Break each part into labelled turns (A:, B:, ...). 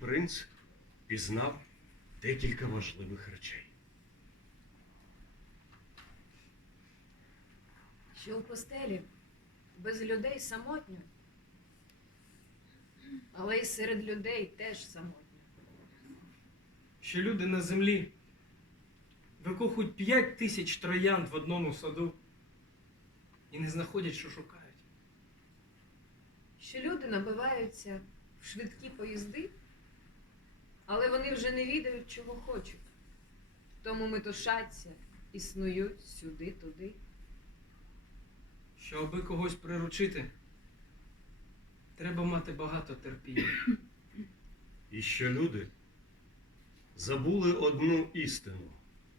A: принц пізнав декілька важливих речей.
B: Що у постелі без людей самотньо, але й серед людей теж самотньо.
C: Що люди на землі викохують 5000 троянд в одному саду і не знаходять, що шукають.
B: Що люди набиваються в швидкі поїзди, але вони вже не відають, чого хочуть. Тому метушаться і снують сюди-туди.
C: Що аби когось приручити, треба мати багато терпіння.
A: І що люди забули одну істину.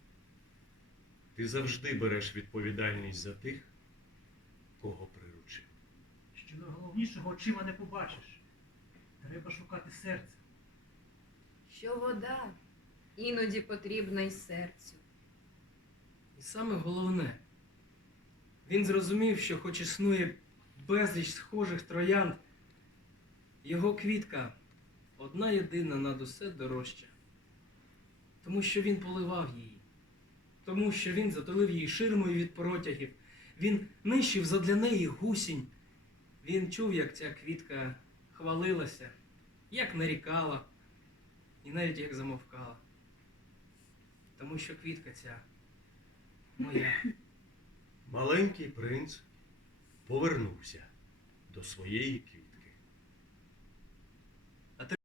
A: Ти завжди береш відповідальність за тих, кого приручив.
D: Що найголовнішого очима не побачиш. Треба шукати серце.
B: Що вода іноді потрібна й серцю.
C: І саме головне, він зрозумів, що хоч існує безліч схожих троянд, його квітка одна єдина над усе дорожча. Тому що він поливав її, тому що він затулив її ширмою від протягів, він нищив задля неї гусінь. Він чув, як ця квітка хвалилася, як нарікала і навіть як замовкала. Тому що квітка ця моя.
A: Маленький принц повернувся до своєї квітки.